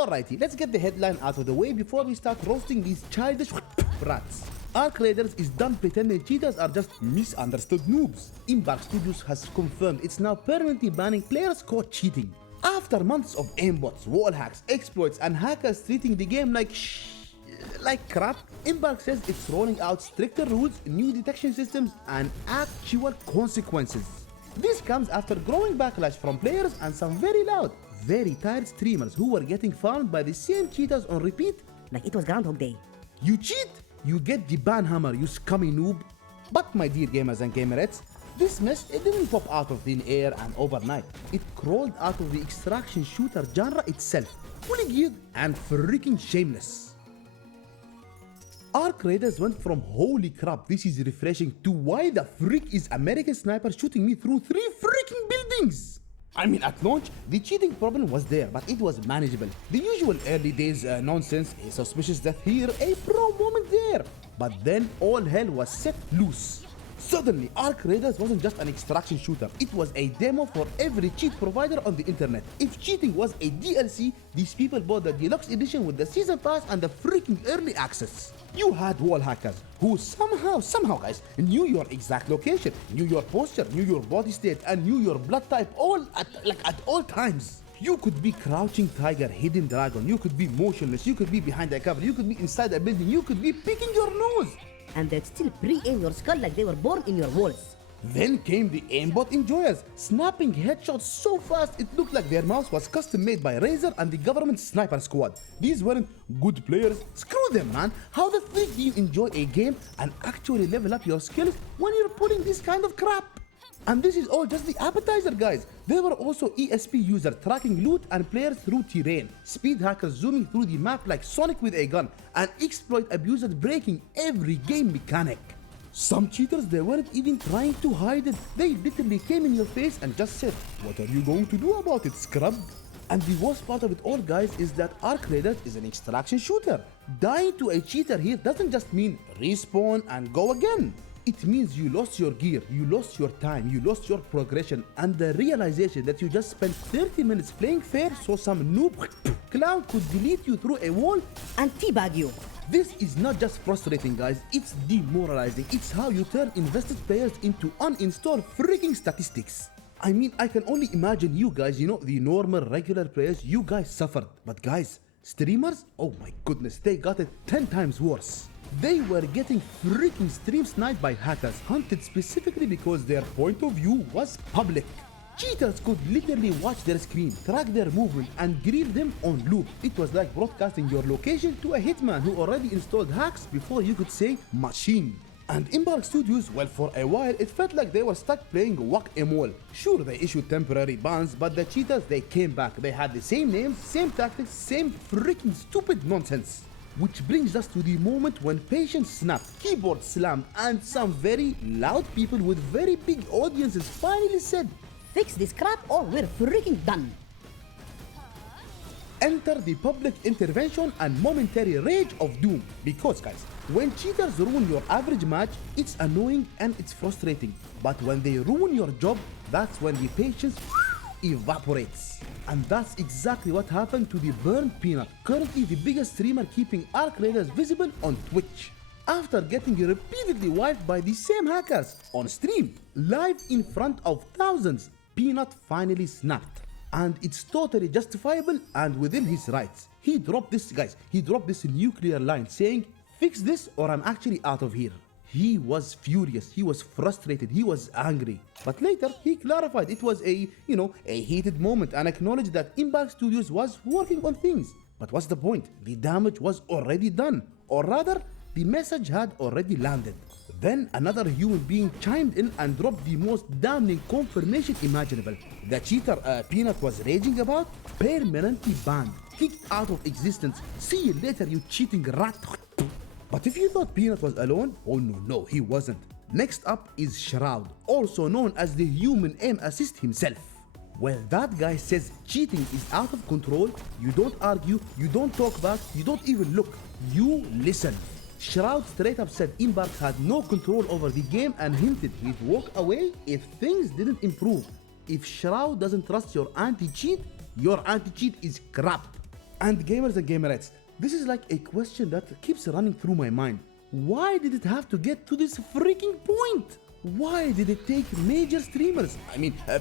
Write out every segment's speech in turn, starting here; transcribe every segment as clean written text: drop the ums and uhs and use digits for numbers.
Alrighty, let's get the headline out of the way before we start roasting these childish rats. Arc Raiders is done pretending cheaters are just misunderstood noobs. Embark Studios has confirmed it's now permanently banning players caught cheating. After months of aimbots, wall hacks, exploits, and hackers treating the game like crap, Embark says it's rolling out stricter rules, new detection systems, and actual consequences. This comes after growing backlash from players and some very loud, very tired streamers who were getting farmed by the same cheaters on repeat. Like it was Groundhog Day. You cheat, you get the ban hammer, you scummy noob. But my dear gamers and gamerettes, this mess, it didn't pop out of thin air and overnight. It crawled out of the extraction shooter genre itself, fully geared and freaking shameless. Arc Raiders went from holy crap, this is refreshing, to why the freak is American Sniper shooting me through 3 freaking buildings? I mean, at launch, the cheating problem was there, but it was manageable. The usual early days nonsense, a suspicious death here, a pro moment there. But then all hell was set loose. Suddenly, Arc Raiders wasn't just an extraction shooter, it was a demo for every cheat provider on the internet. If cheating was a DLC, these people bought the deluxe edition with the season pass and the freaking early access. You had wall hackers who somehow guys, knew your exact location, knew your posture, knew your body state, and knew your blood type all at all times. You could be crouching tiger, hidden dragon, you could be motionless, you could be behind a cover, you could be inside a building, you could be picking your nose. And they'd still pre-aim your skull like they were born in your walls. Then came the aimbot enjoyers, snapping headshots so fast it looked like their mouse was custom made by Razer and the government sniper squad. These weren't good players, screw them man. How the freak do you enjoy a game and actually level up your skills when you're pulling this kind of crap? And this is all just the appetizer guys. There were also ESP users tracking loot and players through terrain, speed hackers zooming through the map like Sonic with a gun, and exploit abusers breaking every game mechanic. Some cheaters, they weren't even trying to hide it. They literally came in your face and just said, "What are you going to do about it, scrub?" And the worst part of it all guys is that Arc Raiders is an extraction shooter. Dying to a cheater here doesn't just mean respawn and go again. It means you lost your gear, you lost your time, you lost your progression, and the realization that you just spent 30 minutes playing fair so some noob clown could delete you through a wall and teabag you. This is not just frustrating guys, it's demoralizing. It's how you turn invested players into uninstalled freaking statistics. I mean, I can only imagine you guys, you know, the normal regular players, you guys suffered. But guys, streamers, oh my goodness, they got it 10 times worse. They were getting freaking stream sniped by hackers, hunted specifically because their point of view was public. Cheaters could literally watch their screen, track their movement, and grill them on loop. It was like broadcasting your location to a hitman who already installed hacks before you could say machine. And Embark Studios, well, for a while it felt like they were stuck playing whack-a-mole. Sure, they issued temporary bans, but the cheaters, they came back. They had the same names, same tactics, same freaking stupid nonsense. Which brings us to the moment when patience snapped, keyboard slammed, and some very loud people with very big audiences finally said, "Fix this crap or we're freaking done." Enter the public intervention and momentary rage of doom. Because guys, when cheaters ruin your average match, it's annoying and it's frustrating. But when they ruin your job, that's when the patience evaporates. And that's exactly what happened to the burned peanut, currently the biggest streamer keeping Arc Raiders visible on Twitch. After getting repeatedly wiped by the same hackers on stream, live in front of thousands, Peanut finally snapped. And it's totally justifiable and within his rights. He dropped this nuclear line saying, "Fix this or I'm actually out of here." He was furious, he was frustrated, he was angry. But later, he clarified it was a heated moment and acknowledged that Embark Studios was working on things. But what's the point? The damage was already done. Or rather, the message had already landed. Then another human being chimed in and dropped the most damning confirmation imaginable. The cheater Peanut was raging about, permanently banned, kicked out of existence. See you later, you cheating rat. But if you thought Peanut was alone, oh no, he wasn't. Next up is Shroud, also known as the human aim assist himself. Well, that guy says cheating is out of control. You don't argue, you don't talk back, you don't even look, you listen. Shroud straight up said Embark had no control over the game and hinted he'd walk away if things didn't improve. If Shroud doesn't trust your anti-cheat is crap. And gamers and gamerettes, this is like a question that keeps running through my mind. Why did it have to get to this freaking point? Why did it take major streamers,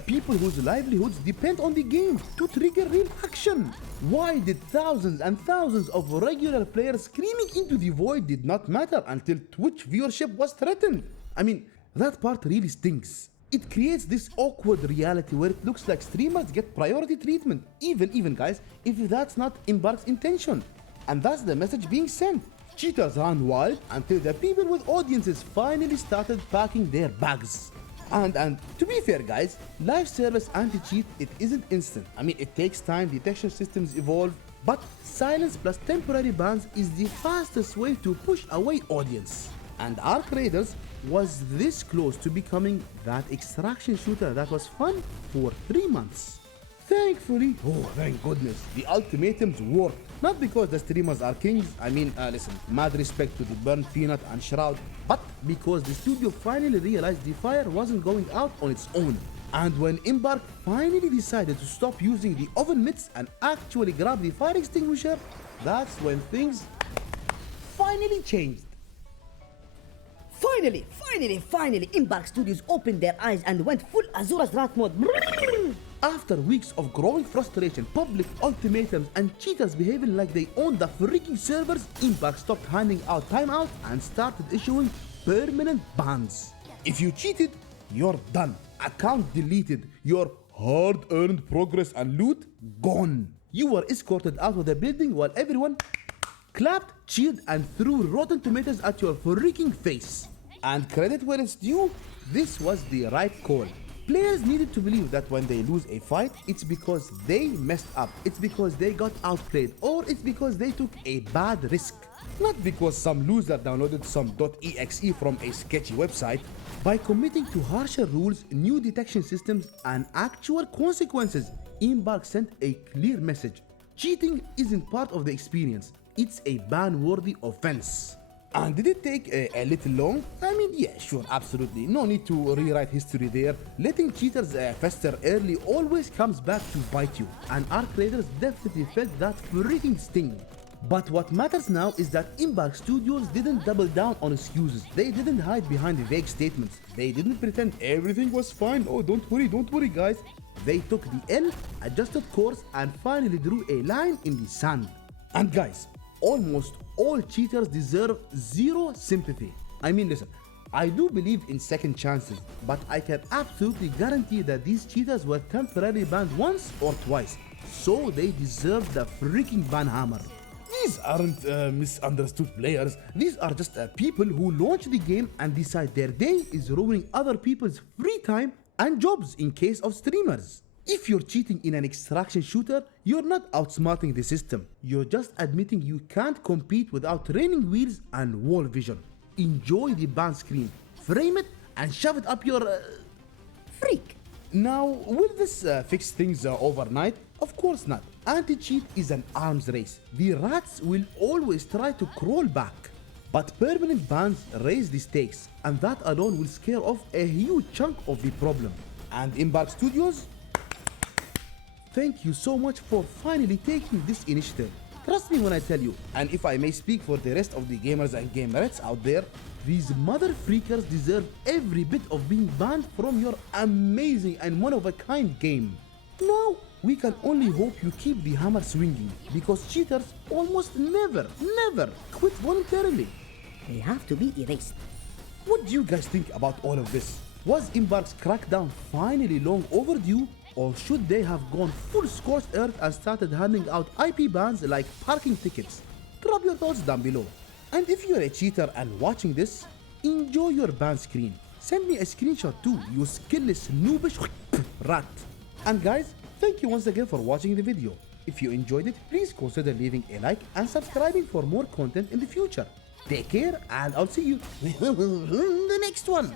people whose livelihoods depend on the game, to trigger real action? Why did thousands and thousands of regular players screaming into the void did not matter until Twitch viewership was threatened? That part really stinks. It creates this awkward reality where it looks like streamers get priority treatment, even guys, if that's not Embark's intention. And that's the message being sent. Cheaters ran wild until the people with audiences finally started packing their bags. And to be fair guys, live service anti-cheat, it isn't instant. It takes time, detection systems evolve, but silence plus temporary bans is the fastest way to push away audience. And Arc Raiders was this close to becoming that extraction shooter that was fun for 3 months. Thankfully, thank goodness, the ultimatums worked. Not because the streamers are kings, listen, mad respect to the Burn, Peanut and Shroud, but because the studio finally realized the fire wasn't going out on its own. And when Embark finally decided to stop using the oven mitts and actually grab the fire extinguisher, that's when things finally changed. Finally, Embark Studios opened their eyes and went full Azura's Rant mode. After weeks of growing frustration, public ultimatums, and cheaters behaving like they own the freaking servers, Embark stopped handing out timeout and started issuing permanent bans. If you cheated, you're done. Account deleted. Your hard-earned progress and loot gone. You were escorted out of the building while everyone clapped, cheered, and threw rotten tomatoes at your freaking face. And credit where it's due, this was the right call. Players needed to believe that when they lose a fight, it's because they messed up, it's because they got outplayed, or it's because they took a bad risk. Not because some loser downloaded some .exe from a sketchy website. By committing to harsher rules, new detection systems, and actual consequences, Embark sent a clear message. Cheating isn't part of the experience. It's a ban-worthy offense. And did it take a little long? Yeah, sure, absolutely. No need to rewrite history there. Letting cheaters fester early always comes back to bite you. And Arc Raiders definitely felt that freaking sting. But what matters now is that Embark Studios didn't double down on excuses. They didn't hide behind vague statements. They didn't pretend everything was fine. Oh, don't worry guys. They took the L, adjusted course, and finally drew a line in the sand. And guys, almost all cheaters deserve zero sympathy. Listen, I do believe in second chances, but I can absolutely guarantee that these cheaters were temporarily banned once or twice, so they deserve the freaking ban hammer. These aren't misunderstood players, these are just people who launch the game and decide their day is ruining other people's free time and jobs in case of streamers. If you're cheating in an extraction shooter, you're not outsmarting the system. You're just admitting you can't compete without training wheels and wall vision. Enjoy the ban screen, frame it, and shove it up your Freak. Now, will this fix things overnight? Of course not. Anti-cheat is an arms race. The rats will always try to crawl back. But permanent bans raise the stakes, and that alone will scare off a huge chunk of the problem. And Embark Studios, thank you so much for finally taking this initiative. Trust me when I tell you, and if I may speak for the rest of the gamers and gamerettes out there, these mother freakers deserve every bit of being banned from your amazing and one-of-a-kind game. Now, we can only hope you keep the hammer swinging, because cheaters almost never quit voluntarily. They have to be erased. What do you guys think about all of this? Was Embark's crackdown finally long overdue? Or should they have gone full scorched earth and started handing out IP bans like parking tickets? Drop your thoughts down below. And if you're a cheater and watching this, enjoy your ban screen. Send me a screenshot too, you skillless noobish rat. And guys, thank you once again for watching the video. If you enjoyed it, please consider leaving a like and subscribing for more content in the future. Take care and I'll see you in the next one.